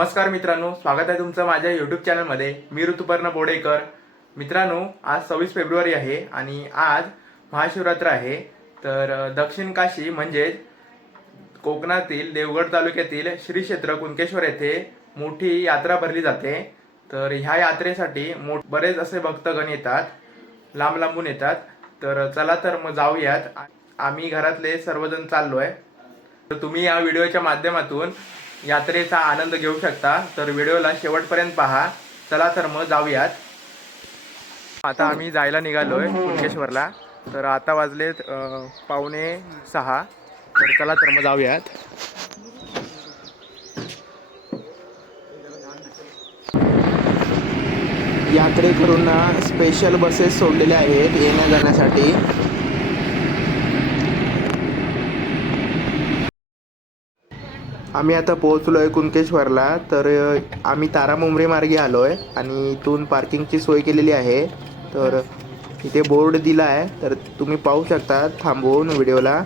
नमस्कार मित्रांनो, स्वागत आहे तुमचं माझ्या यूट्यूब चॅनलमध्ये। मी ऋतुपर्ण बोडेकर। मित्रांनो, आज 26 फेब्रुवारी आहे आणि आज महाशिवरात्र आहे। तर दक्षिण काशी म्हणजे कोकणातील देवगड तालुक्यातील श्री क्षेत्र कुणकेश्वर येथे मोठी यात्रा भरली जाते। तर ह्या यात्रेसाठी बरेच असे भक्तगण येतात, लांब लांबून येतात। तर चला तर मग जाऊयात। आम्ही घरातले सर्वजण चाललोय। तर तुम्ही या व्हिडिओच्या माध्यमातून यात्रेचा आनंद घेऊ शकता। तर व्हिडिओला शेवटपर्यंत पहा। चला तर मग जाऊयात। आता आम्ही जायला निघालोय कुणकेश्वरला। तर आता वाजलेत 5:45। तर चला तर मग जाऊयात। यात्रेकरूंना स्पेशल बसेस सोडलेल्या आहेत येण्या जाण्यासाठी। आम्ही आता पोहोचलोय कुणकेश्वरला। तर आम्ही तारामुंबरी मार्गे आलोय आणि इथून पार्किंगची सोय केलेली आहे। तर इथे बोर्ड दिला आहे, तर तुम्ही पाहू शकता थांबवून व्हिडिओला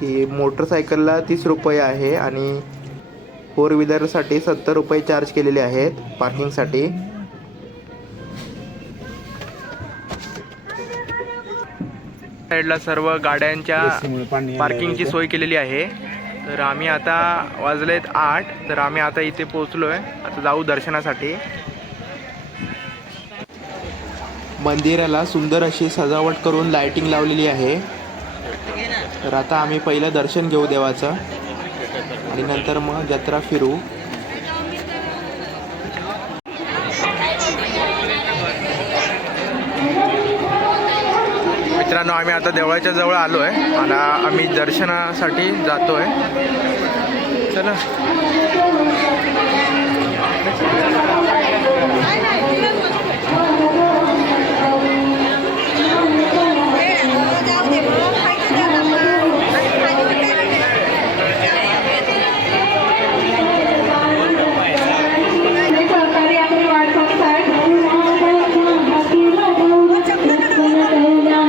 की मोटरसायकलला 30 रुपये आहे आणि 4 व्हीलरसाठी 70 रुपये चार्ज केलेले आहेत पार्किंगसाठी। साईडला सर्व गाड्यांच्या पार्किंगची सोय केलेली आहे। तर आम्ही आता वाजलेत 8। तर आम्ही आता इथे पोहोचलोय। आता जाऊ दर्शनासाठी। मंदिराला सुंदर अशी सजावट करून लाइटिंग लावलेली आहे। तर आता आम्ही पहिलं दर्शन घेऊ देवाचं आणि नंतर मग जत्रा फिरू। मित्रांनो, आम्ही आता देवळाच्या जवळ आलोय। आता आम्ही दर्शनासाठी जातोय। चला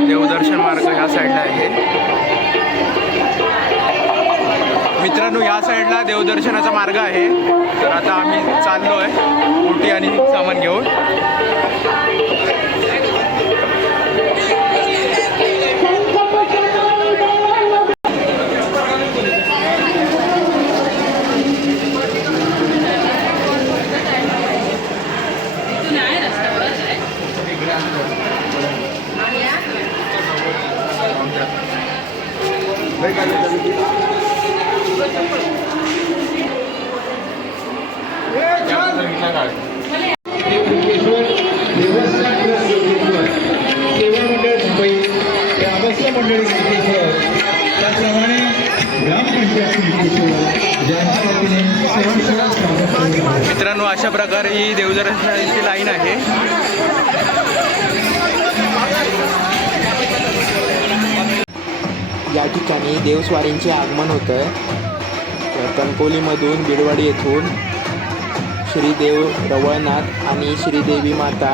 देवदर्शन मार्ग ह्या साईडला आहे। मित्रांनो, ह्या साईडला देवदर्शनाचा मार्ग आहे। तर आता आम्ही चाललोय मोठी आणि सामान घेऊन। मित्रांनो, अशा प्रकारे ही देवदर्शनाची लाईन आहे। या ठिकाणी देवस्वारींचे आगमन होतं। कणकोलीमधून बिडवाडी येथून श्रीदेव रवळनाथ आणि श्रीदेवी माता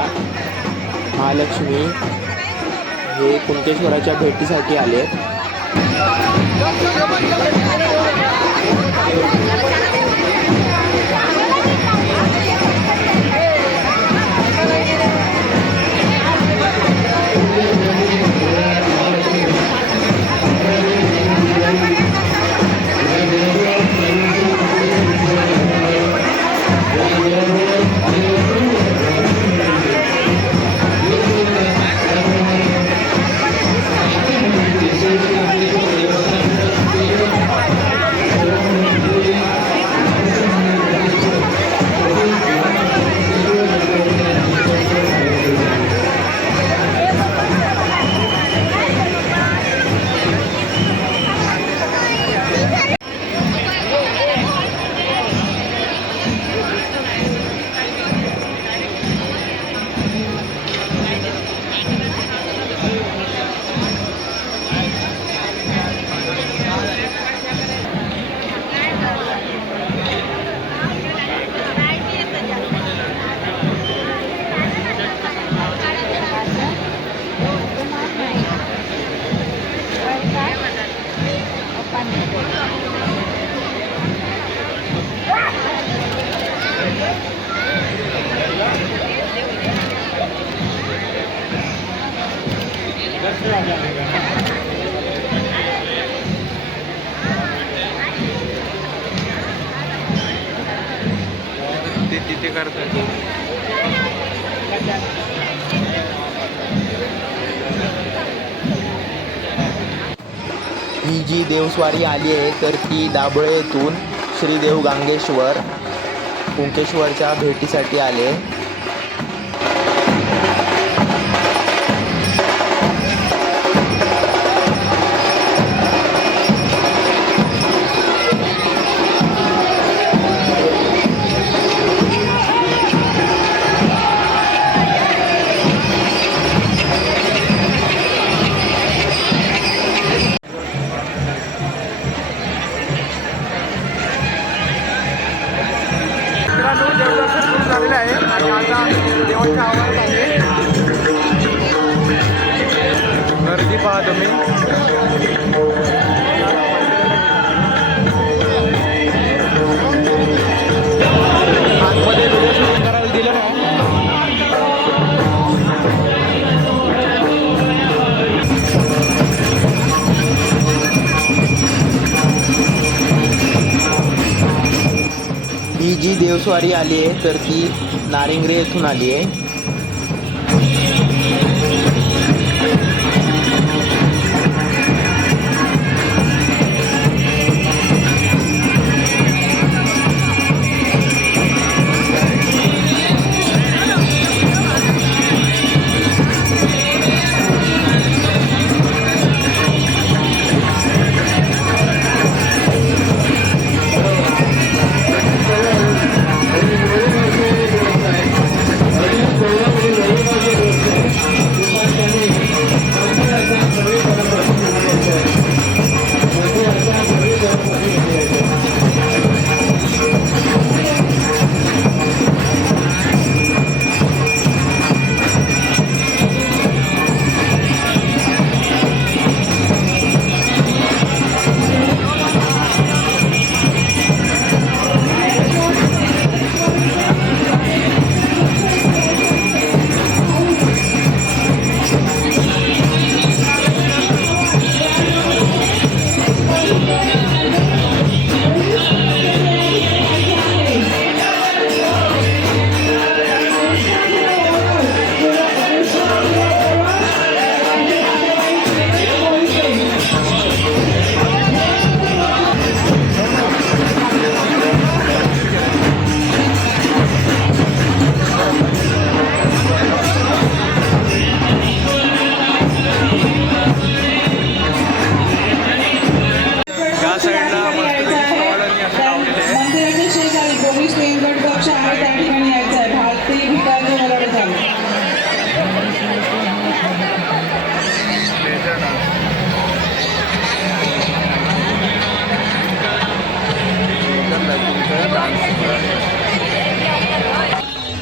महालक्ष्मी हे कुणकेश्वराच्या भेटीसाठी आलेत। ते तिथे करतात. ही जी देवस्वारी आली आहे तर ती दाभोळे येथून श्रीदेव गांगेश्वर कुंकेश्वरच्या भेटीसाठी आले. मित्रांनो देवदर्शन सुरू झालेलं आहे आणि आता देवाच्या आवाज आहे. गर्दी पहा तुम्ही. आतमध्ये व्हिडिओ शूटिंग करायला दिलं नाही. ही जी देवस्वारी आली आहे तर ती नारिंगरे येथून आली आहे.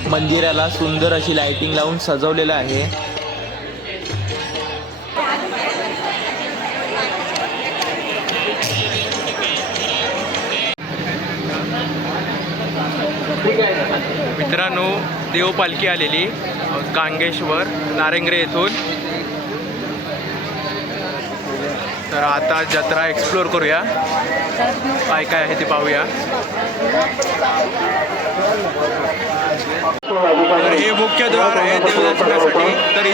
मंदिराला सुंदर अशी लाइटिंग लावून सजवलेलं आहे. मित्रांनो देव पालखी आलेली गांगेश्वर नारेंगरे येथून. तर आता जत्रा एक्सप्लोर करूया, काय काय आहे ते पाहूया. तर हे मुख्य द्वार आहे देवदर्शनासाठी. तर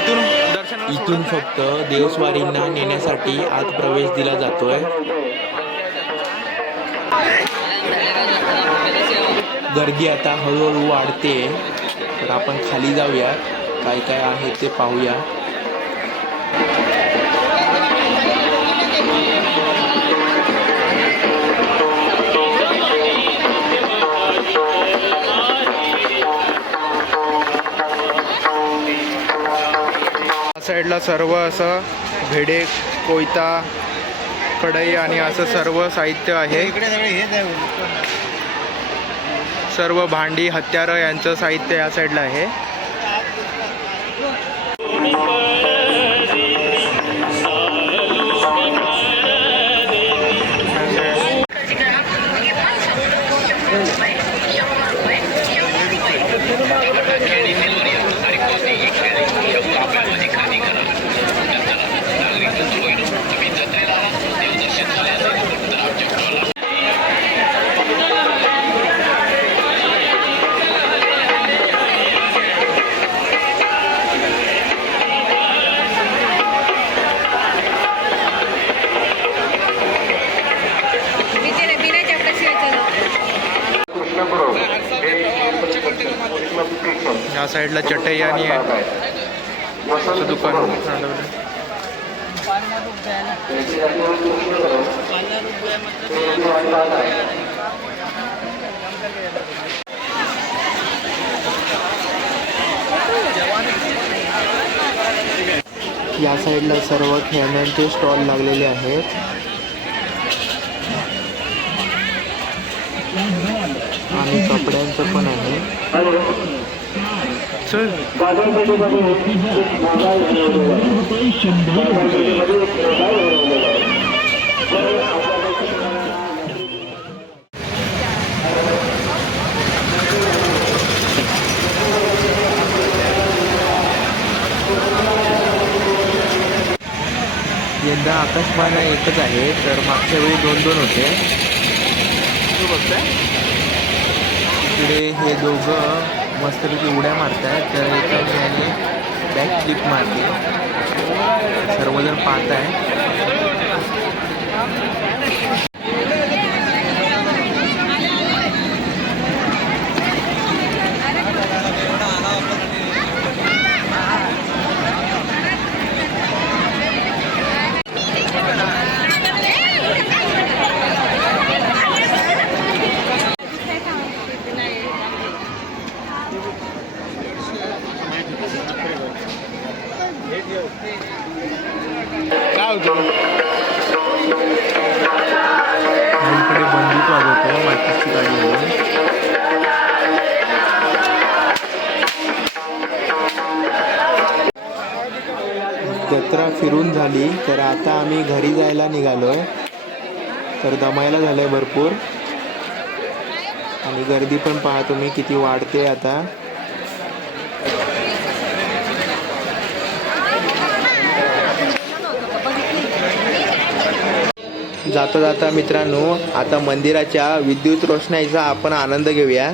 इथून फक्त देवस्वारींना नेण्यासाठी आत प्रवेश दिला जातोय. गर्दी आता हळूहळू वाढते. तर आपण खाली जाऊया, काय काय आहे ते पाहूया. साईडला सर्व असं भेडे, कोयता, कढई आणि असं सर्व साहित्य आहे. सर्व भांडी, हत्यारं यांचं साहित्य या साईडला आहे. साईडला चटई आणि असं दुकान या साईडला सर्व खेळण्यांचे स्टॉल लागलेले आहेत. आणि कपड्यांचं पण आहे. चल यंदा आकाशबाण एकच आहे, तर मागच्या वेळी 2-2 होते. इकडे हे दोघं मस्तपैकी उड्या मारतात, तर एकाने बॅक फ्लिप मारली. सर्वजण पाहत आहे. काय होतं इकडे बंदूक वाजवतो मातीची गाडी आहे. जत्रा फिरून झाली, तर आता आम्ही घरी जायला निघालोय. तर दमायला झालंय भरपूर आणि गर्दी पण पहा तुम्ही किती वाढते आता. जाता जाता मित्रांनो, आता मंदिराच्या विद्युत रोषणाईचा आपण आनंद घेऊया.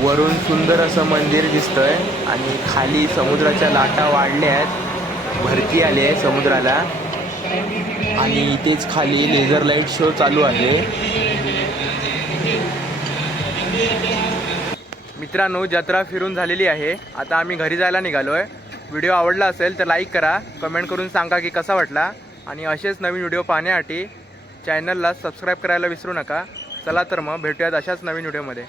वरून सुंदर असं मंदिर दिसतंय आणि खाली समुद्राच्या लाटा वाढल्या आहेत, भरती आली आहे समुद्राला. आणि इथेच खाली लेझर लाईट शो चालू आहे. मित्रांनो, जत्रा फिरून झालेली आहे. आता आम्ही घरी जायला निघालोय. व्हिडिओ आवडला असेल तर लाईक करा, कमेंट करून सांगा की कसा वाटला. आणि असेच नवीन व्हिडिओ पाहण्यासाठी चॅनलला सबस्क्राईब करायला विसरू नका. चला तर मग भेटूयात अशाच नवीन व्हिडिओमध्ये.